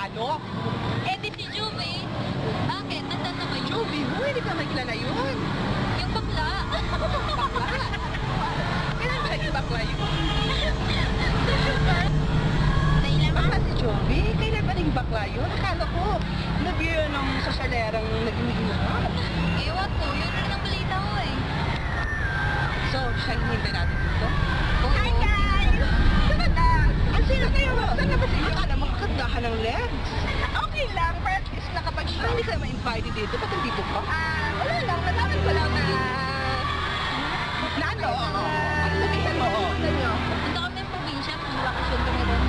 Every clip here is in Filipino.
regalo. Eh, di si Juby. Bakit? Nasaan na ba yun? Joby, hindi ka makilala yun. Yung bakla. Bakla. Kailan ba naging bakla yun? Nailan Bakla si Joby? Kailan ba naging bakla yun? Akala ko, nabiro ng sosyalerang naging hirap. Ewan ko, yun rin ang balita ko eh. So, siya yung hintay natin dito? Hi guys! Saan na? Ang sino kayo? Saan na ba sila? Akala makakadahan ng legs. Okay lang, but is nakapag-show. Hindi kayo ma-invited dito? Ba't nandito pa? Wala lang, nalaman ko lang na... Na ano? Ano sabihin mo? Punta kami ng probinsya, mag-vacation kami doon.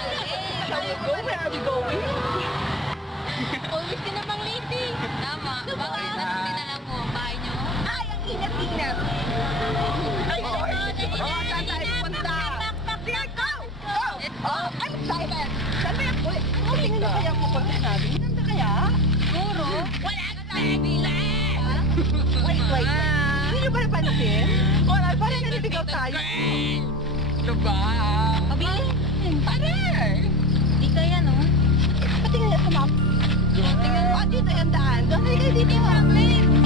Where are we going? Always ka namang late eh. Tama. Bakit? Ba't pinala mo ang bahay niyo? Ay, ang ingat-ingat. Ay, Oh, saan tayo punta? Here, go! Go! Oh, I'm excited. Saan ba yung... Oh, tingnan na kaya pupunta natin. Nanda kaya? Siguro. Wala ka tayong bilang! Wait. Hindi nyo ba napansin? Wala, parang naliligaw tayo. Ano ba? Pabili. Pare! Di kaya, no? Patingin na sa map. Tingnan mo. Oh, dito yung daan. Doon kayo dito. Hindi,